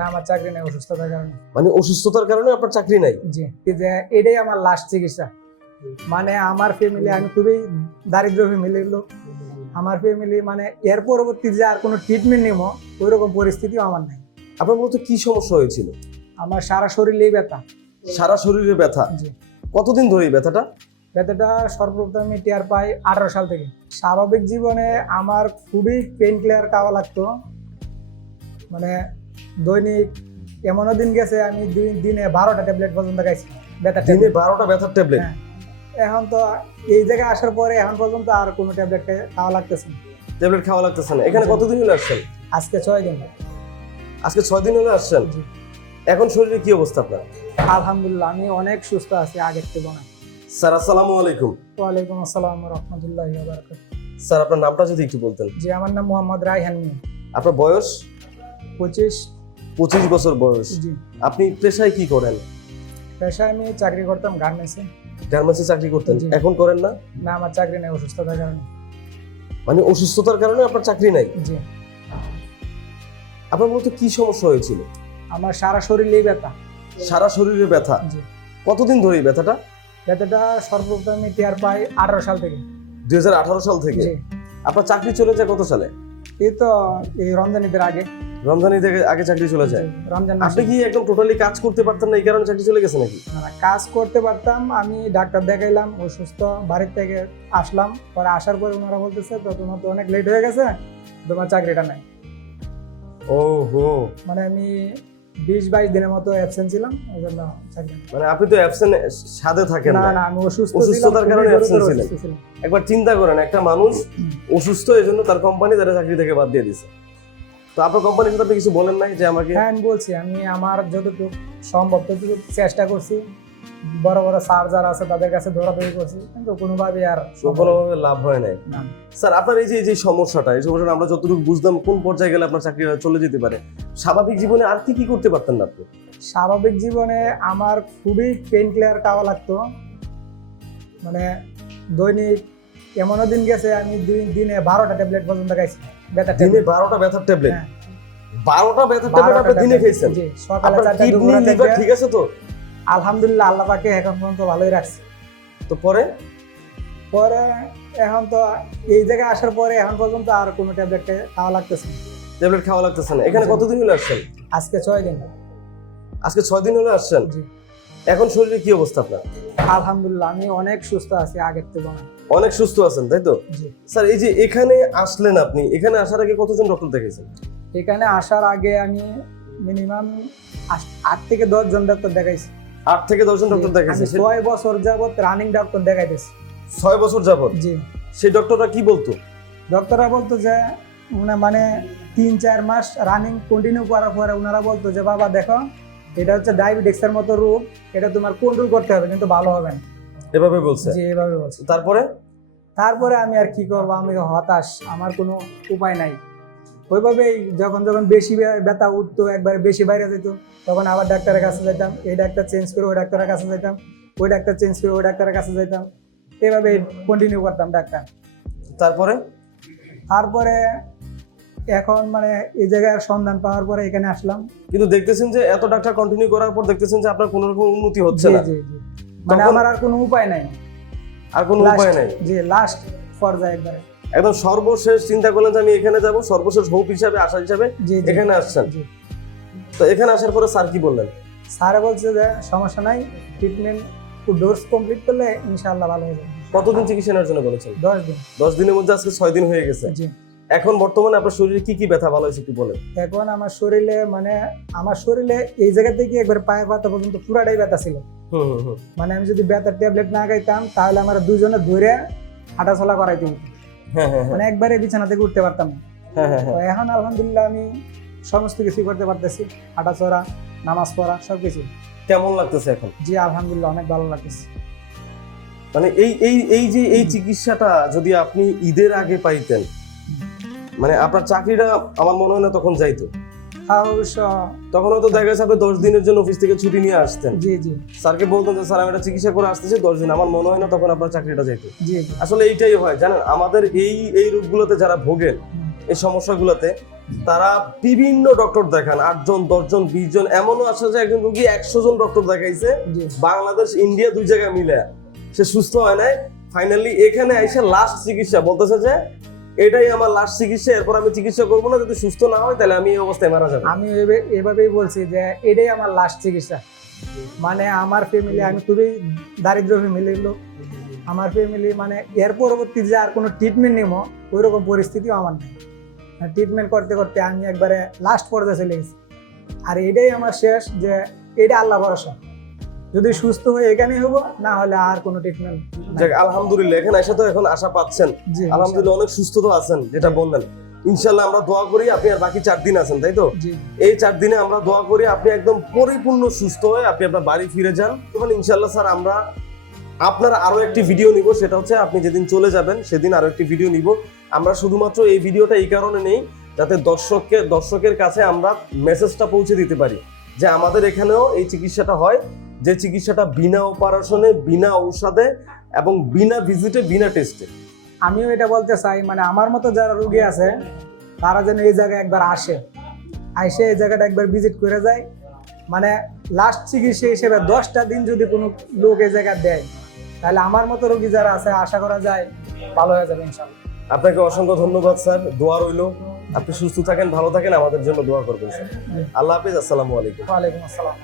না, আমার চাকরি নেই অসুস্থতার কারণে। মানে অসুস্থতার কারণে আপনার চাকরি নাই? জি, এটাই আমার লাস্ট চিকিৎসা। মানে আমার ফ্যামিলি, আমি খুবই দারিদ্র ফ্যামিলির লোক। আমার ফ্যামিলি মানে এর পরবর্তী যে আর কোনো ট্রিটমেন্ট নেবো ওইরকম পরিস্থিতিও আমার নাই। আপনার মূলত কি সমস্যা হয়েছিল? আমার সারা শরীরেই ব্যথা। সারা শরীরে ব্যথা? জি। কতদিন ধরে এই ব্যথাটা? ব্যথাটা সর্বপ্রথম আমি টের পাই 18 সাল থেকে। স্বাভাবিক জীবনে আমার খুবই পেইন ক্লিয়ার খাওয়া লাগতো। মানে দৈনিক এমনও দিন গেছে আমি দিনে 12টা ট্যাবলেট পর্যন্ত খাইছি। ব্যথা দিনে 12টা ব্যথার ট্যাবলেট? এখন তো এই জায়গায় আসার পরে এখন পর্যন্ত আর কোনো ট্যাবলেট খাওয়া লাগতেছে না। ট্যাবলেট খাওয়া লাগতেছে না? এখানে কতদিন হলো আসছেন? আজকে 6 দিন। আজকে 6 দিন হলো আসছেন? জি। এখন শরীরে কি অবস্থা আপনার? আলহামদুলিল্লাহ আমি অনেক সুস্থ আছি আগের থেকে অনেক। স্যার আসসালামু আলাইকুম। ওয়ালাইকুম আসসালাম ওয়া রাহমাতুল্লাহি ওয়া বারাকাতুহু। স্যার আপনার নামটা যদি একটু বলতেন। জি, আমার নাম মোহাম্মদ রায়হান মিয়া। আপনার বয়স? 25 বছর বয়স। জি। আপনি পেশায় কি করেন? পেশায় আমি চাকরি করতাম গার্মেন্টসে। গার্মেন্টসে চাকরি করতেন? জি। এখন করেন না? না, আমার চাকরি নেই অসুস্থতার কারণে। মানে অসুস্থতার কারণে আপনার চাকরি নাই? জি। আপনার মূলত কি সমস্যা হয়েছিল? আমার সারা শরীরেই ব্যথা। সারা শরীরে ব্যথা? জি। কতদিন ধরে এই ব্যথাটা? ব্যথাটা সর্বপ্রথম আমি টের পাই 18 সাল থেকে। 2018 সাল থেকে? জি। আপনার চাকরি চলে যায় কত সালে? এই তো এই রমজান ঈদের আগে। রমজান ঈদের আগে চাকরি চলে যায়? রমজান আপনি মাসে। কি একদম টোটালি কাজ করতে পারতেন না এই কারণে চাকরি চলে গেছে নাকি? না, কাজ করতে পারতাম, আমি ডাক্তার দেখাইলাম, অসুস্থ, বাড়ির থেকে আসলাম। পরে আসার পরে ওনারা বলতেছে তো তোমার তো অনেক লেট হয়ে গেছে, তোমার চাকরিটা নাই। ওহো। মানে আমি 20-22 দিনের মতো অ্যাবসেন্ট ছিলাম, ওই জন্য চাকরি নাই। মানে আপনি তো অ্যাবসেন্ট সাথে থাকেন না না? না, আমি অসুস্থ অসুস্থতার ছিলাম, কারণে খুবই absent গুরুতর ছিলেন? অসুস্থ ছিলাম। একবার চিন্তা করেন, একটা মানুষ অসুস্থ এই জন্য তার কোম্পানি তার চাকরি থেকে বাদ দিয়ে দিছে। তো আপনার কোম্পানির সাথে আপনি কিছু বলেন নাই যে আমাকে? হ্যাঁ, আমি বলছি, আমি আমার যতটুকু সম্ভব ততটুকু চেষ্টা করছি। বড় বড় স্যার যারা আছে তাদের কাছে দৌড়াদৌড়ি করছি, কিন্তু কোনোভাবে আর কোনোভাবে লাভ হয় নাই। না। স্যার আপনার এই যে সমস্যাটা, এই সমস্যাটা আমরা যতটুকু বুঝলাম কোন পর্যায়ে গেলে আপনার চাকরি চলে যেতে পারে। স্বাভাবিক জীবনে আর কি কি করতে পারতেন না আপনি? স্বাভাবিক জীবনে আমার খুবই পেইন ক্লিয়ার খাওয়া লাগতো। মানে দৈনিক এমনও দিন গেছে আমি দিনে 12টা ট্যাবলেট পর্যন্ত খাইছি। ব্যথা দিনে 12টা ব্যথার ট্যাবলেট? হ্যাঁ। 12টা ব্যথার ট্যাবলেট আপনি দিনে খাইছেন? জি, সকালে আপনার 4টা, কিডনি দুপুরে লিভার 4টা। ঠিক আছে তো? আলহামদুলিল্লাহ, আল্লাহ পাকে এখন পর্যন্ত ভালোই রাখছে। তো পরে পরে এখন তো এই জায়গায় আসার পরে এখন পর্যন্ত আর কোনো ট্যাবলেট খাওয়া লাগতেছে না। ট্যাবলেট খাওয়া লাগতেছে না? এখানে কতদিন হলো আসছেন? আজকে 6 দিন। আজকে 6 দিন হলো আসছেন? জি। এখন শরীরে কি অবস্থা আপনার? আলহামদুলিল্লাহ আমি অনেক সুস্থ আছি আগের থেকে অনেক। অনেক সুস্থ আছেন তাই তো? জি। স্যার এই যে এখানে আসলেন, আপনি এখানে আসার আগে কতজন ডক্টর দেখেছেন? এখানে আসার আগে আমি মিনিমাম 8 থেকে 10 জন ডক্টর দেখাইছি। 8 থেকে 10 জন ডক্টর দেখেছেন? 6 বছর যাবত রানিং ডক্টর দেখাইতেছি। 6 বছর যাবত? জি। সেই ডক্টররা কি বলতো? ডক্টররা বলতো যে মানে 3-4 মাস রানিং কন্টিনিউ করার পরে ওনারা বলতো যে বাবা দেখো, এটা হচ্ছে ডায়াবেটিক্সের মতো রোগ, এটা তোমার কন্ট্রোল করতে হবে, কিন্তু ভালো হবে না। এভাবে বলছে? জি, এভাবে বলছে। তারপরে আমি আর কি করবো, আমি হতাশ, আমার কোনো উপায় নাই। ওইভাবেই যখন বেশি ব্যথা উঠতো, একবারে বেশি বাইরে যেত, তখন আবার ডাক্তারের কাছে যেতাম, এই ডাক্তার চেঞ্জ করে ওই ডাক্তারের কাছে যেতাম, ওই ডাক্তার চেঞ্জ করে ওই ডাক্তারের কাছে যেতাম, এভাবে কন্টিনিউ করতাম ডাক্তার। তারপরে এখন মানে এই জায়গায় সন্ধান পাওয়ার পরে এখানে আসলাম। কিন্তু দেখতেছেন যে এত ডাক্তার কন্টিনিউ করার পর দেখতেছেন যে আপনার কোনো রকম উন্নতি হচ্ছে না? জি জি, মানে আমার আর কোনো উপায় নাই। আর কোনো উপায় নাই? জি, লাস্ট পর্যায়ে একবারে একদম সর্বশেষ চিন্তা করলেন যে আমি এখানে যাব, সর্বশেষ হোপ হিসাবে, আশা হিসাবে এখানে আসছেন। তো এখানে আসার পরে স্যার কি বললেন? স্যার বলছে যে সমস্যা নাই, ট্রিটমেন্ট ডোজ কমপ্লিট করলে ইনশাআল্লাহ ভালো হয়ে যাবে। কতদিন চিকিৎসা নেওয়ার জন্য বলেছেন? 10 দিন। 10 দিনের মধ্যে আজকে 6 দিন হয়ে গেছে। জি। এখন বর্তমানে আপনার শরীরে কি কি ব্যথা ভালো হয়েছে একটু বলেন। এখন আমার শরীরে এই জায়গা থেকে একবার পায়ের পাতা পর্যন্ত পুরাটাই ব্যথা ছিল। মানে আমি যদি ব্যথার ট্যাবলেট না খাইতাম তাহলে আমার দুজনে ধরে হাঁটাচলা করাইতে হতো। মানে একবারে বিছানা থেকে উঠতে পারতাম না। তো এখন আলহামদুলিল্লাহ আমি সমস্ত কিছু করতে পারতেছি, হাঁটাচলা, নামাজ পড়া, সবকিছু। কেমন লাগতেছে এখন? জি আলহামদুলিল্লাহ অনেক ভালো লাগতেছে। মানে এই চিকিৎসাটা যদি আপনি ঈদের আগে পাইতেন, মানে আপনার চাকরিটা আমার মনে হয় না তখন যাইতো। তখন হয়তো দেখা যাচ্ছে আপনি 10 দিনের জন্য অফিস থেকে ছুটি নিয়ে আসতেন। জি জি। স্যারকে বলতেন যে স্যার আমি এটা চিকিৎসা করে আসতেছি 10 দিন, আমার মনে হয় না তখন আপনার চাকরিটা যাইতো। জি। আসলে এইটাই হয় জানেন, আমাদের এই রোগগুলোতে যারা ভোগে, এই সমস্যাগুলোতে তারা বিভিন্ন ডক্টর দেখান, 8 জন 10 জন 20 জন, এমনও আছে যে একজন রোগী 100 জন ডক্টর দেখাইছে জি। বাংলাদেশ ইন্ডিয়া 2 জায়গায় মিলে, সে সুস্থ হয় নাই। ফাইনালি এখানে এসে লাস্ট চিকিৎসা বলতেছে যে এটাই আমার লাস্ট চিকিৎসা, এরপর আমি চিকিৎসা করবো না, যদি সুস্থ না হয় তাহলে আমি এই অবস্থায় মারা যাবো। আমি এভাবেই বলছি যে এটাই আমার লাস্ট চিকিৎসা। মানে আমার ফ্যামিলি, আমি খুবই দারিদ্র ফ্যামিলির লোক। আমার ফ্যামিলি মানে এর পরবর্তী যে আর কোনো ট্রিটমেন্ট নেব ওই রকম পরিস্থিতিও আমার নেই। ট্রিটমেন্ট করতে করতে আমি একবারে লাস্ট পর্যায়ে চলে গেছি। আর এটাই আমার শেষ, যে এটা আল্লাহ ভরসা, যদি সুস্থ হয়ে এখানেই হবো, না হলে আর কোনো ট্রিটমেন্ট। যাক আলহামদুলিল্লাহ, এখানে এসে তো এখন আশা পাচ্ছেন, জি আলহামদুলিল্লাহ অনেক সুস্থ তো আছেন, যেটা বললেন। ইনশাল্লাহ আমরা দোয়া করি আপনি আর বাকি 4 দিন আছেন, তাই তো? জি এই 4 দিনে আমরা দোয়া করি আপনি একদম পরিপূর্ণ সুস্থ হয়ে আপনি আপনার বাড়ি ফিরে যান। তখন ইনশাল্লাহ স্যার আমরা আপনার আরো একটি ভিডিও নিব, সেটা হচ্ছে আপনি যেদিন চলে যাবেন সেদিন আরো একটি ভিডিও নিব। আমরা শুধুমাত্র এই ভিডিওটা এই কারণে নেই যাতে দর্শকের কাছে আমরা মেসেজটা পৌঁছে দিতে পারি যে আমাদের এখানেও এই চিকিৎসাটা হয়, যে চিকিৎসাটা বিনা অপারেশনে, বিনা ঔষধে এবং বিনা ভিজিটে, বিনা টেস্টে। আমিও এটা বলতে চাই, মানে আমার মতো যারা রোগী আছে তারা যেন এই জায়গায় একবার আসে এই জায়গাটা একবার ভিজিট করে যায়। মানে লাস্ট চিকিৎসা হিসেবে 10টা দিন যদি কোনো লোক এই জায়গা দেয়, তাহলে আমার মতো রোগী যারা আছে আশা করা যায় ভালো হয়ে যাবে ইনশাআল্লাহ। আপনাকে অসংখ্য ধন্যবাদ স্যার, দোয়া রইল, আপনি সুস্থ থাকেন, ভালো থাকেন, আমাদের জন্য দোয়া করবেন স্যার। আল্লাহ হাফিজ, আসসালামু আলাইকুম। ওয়ালাইকুম আসসালাম।